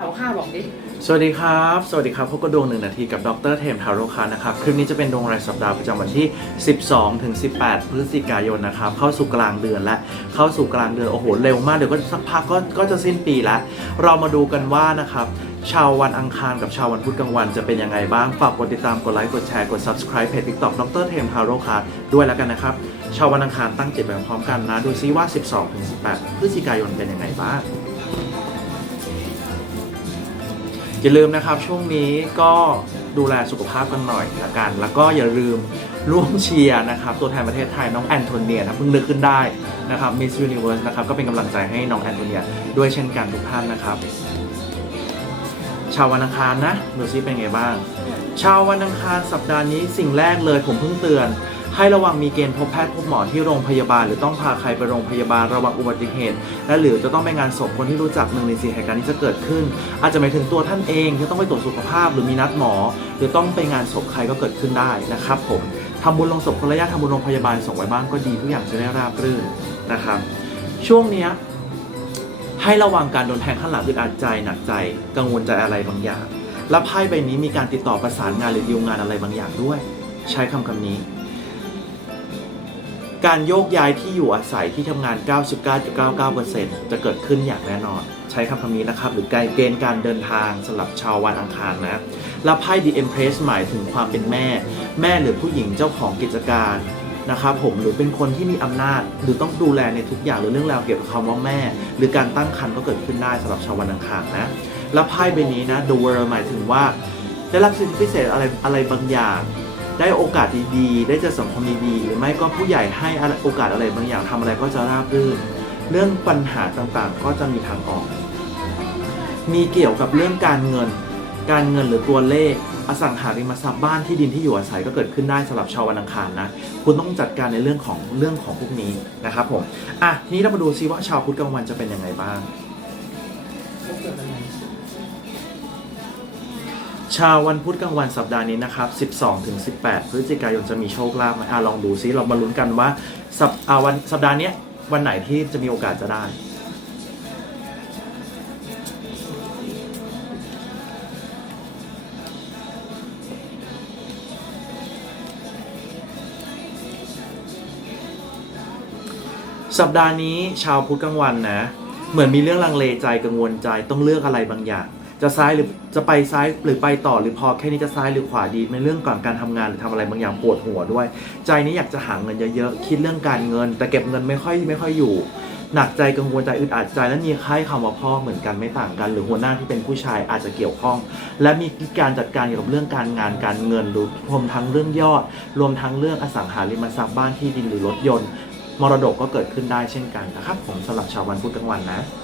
เอาค่าบอกดิ สวัสดีครับ สวัสดีครับพบกับดวงหนึ่งนาทีกับดรเทมทาโรคานะครับ คลิปนี้จะเป็นดวงรายสัปดาห์ประจำวันที่ 12 ถึง 18 พฤศจิกายนนะครับ เข้าสู่กลางเดือนและเข้าสู่กลางเดือน โอ้โห เร็วมาก เดี๋ยวก็สักพักก็ก็จะสิ้นปีแล้ว เรามาดูกันว่านะครับชาววันอังคารกับชาววันพุธกลางวันจะเป็นยังไงบ้าง ฝากกดติดตาม กดไลค์ กดแชร์ กด subscribe เพจ TikTok ดรเทมทาโร่คาด้วยแล้วกันนะครับ ชาววันอังคารตั้งจิตไปพร้อมกันนะ ดูซิว่า 12ถึง18 พฤศจิกายนเป็นยังไงบ้าง อย่าลืมนะครับช่วงนี้ก็ดูแลสุขภาพกันหน่อยละกัน แล้วก็อย่าลืมร่วมเชียร์นะครับตัวแทนประเทศไทยน้องแอนโทเนียนะเพิ่งนึกขึ้นได้นะครับ Miss Universe นะครับก็เป็นกำลังใจให้น้องแอนโทเนียด้วยเช่นกันทุกท่านนะครับชาววันอังคารนะดูซิเป็นไงบ้างชาววันอังคารสัปดาห์นี้สิ่งแรกเลยผมเพิ่งเตือน ให้ระวังมีเกณฑ์พบแพทย์พบหมอที่โรงพยาบาล หรือต้องพาใครไปโรงพยาบาลระวังอุบัติเหตุ และหรือจะต้องไปงานศพคนที่รู้จักหนึ่งในสี่เหตุการณ์ที่จะเกิดขึ้น อาจจะหมายถึงตัวท่านเองที่ต้องไปตรวจสุขภาพ หรือมีนัดหมอ หรือต้องไปงานศพใครก็เกิดขึ้นได้นะครับผมทำบุญลงศพคนละญาติทำบุญโรงพยาบาลส่งไว้บ้างก็ดีทุกอย่างจะได้ราบรื่นนะครับ ช่วงเนี้ยให้ระวังการโดนแทงข้างหลังอึดอัดใจหนักใจ กังวลใจอะไรบางอย่าง และไพ่ใบนี้มีการติดต่อประสานงานหรือดีลงานอะไรบางอย่างด้วย ใช้คำคำนี้ การโยกย้ายที่อยู่อาศัยที่ทำงาน 99.99%จะเกิดขึ้นอย่างแน่นอน ใช้คำคำนี้นะครับ หรือการเกณฑ์การเดินทางสำหรับชาววันอังคารนะและไพ่ The Empress หมายถึงความเป็นแม่ แม่หรือผู้หญิงเจ้าของกิจการนะครับผมหรือเป็นคนที่มีอำนาจ หรือต้องดูแลในทุกอย่างหรือเรื่องราวเกี่ยวกับคำว่าแม่ หรือการตั้งครรภ์ก็เกิดขึ้นได้สำหรับชาววันอังคารนะและไพ่ใบนี้นะ The World หมายถึงว่า ได้รับสิทธิพิเศษอะไรอะไรบางอย่าง ได้โอกาสดีๆ ได้เจอสังคมดีๆ หรือไม่ก็ผู้ใหญ่ให้อะไรโอกาสอะไรบางอย่างทำอะไรก็จะราบรื่น เรื่องปัญหาต่างๆ ก็จะมีทางออก มีเกี่ยวกับเรื่องการเงิน การเงินหรือตัวเลข อสังหาริมทรัพย์บ้านที่ดินที่อยู่อาศัยก็เกิดขึ้นได้สำหรับชาววันอังคารนะ คุณต้องจัดการในเรื่องของเรื่องของพวกนี้นะครับผม อะ ทีนี้เรามาดูซิว่าชาวพุธกลางวันจะเป็นยังไงบ้าง ชาววันพุธกลางวันสัปดาห์นี้นะครับ 12 ถึง 18 พฤศจิกายนจะมีโชคลาภไหมอะลองดูซิเรามาลุ้นกันว่าสัปอ่าวันสัปดาห์นี้วันไหนที่จะมีโอกาสจะได้ สัปดาห์นี้ชาวพุธกลางวันนะ เหมือนมีเรื่องลังเลใจกังวลใจต้องเลือกอะไรบางอย่าง จะซ้ายหรือจะไปซ้ายหรือไปต่อหรือพอแค่นี้จะซ้ายหรือขวาดีในเรื่องก่อนการทำงานหรือทำอะไรบางอย่างปวดหัวด้วย ใจนี้อยากจะหาเงินเยอะๆคิดเรื่องการเงิน แต่เก็บเงินไม่ค่อยไม่ค่อยอยู่หนักใจกังวลใจอึดอัดใจและมีค่ายคำว่าพ่อเหมือนกันไม่ต่างกัน หรือหัวหน้าที่เป็นผู้ชายอาจจะเกี่ยวข้อง และมีการจัดการเกี่ยวกับเรื่องการงานการเงินรวมทั้งเรื่องยอด รวมทั้งเรื่องอสังหาริมทรัพย์บ้านที่ดินหรือรถยนต์ มรดกก็เกิดขึ้นได้เช่นกันนะครับผมสำหรับชาววันพุธกลางวันนะ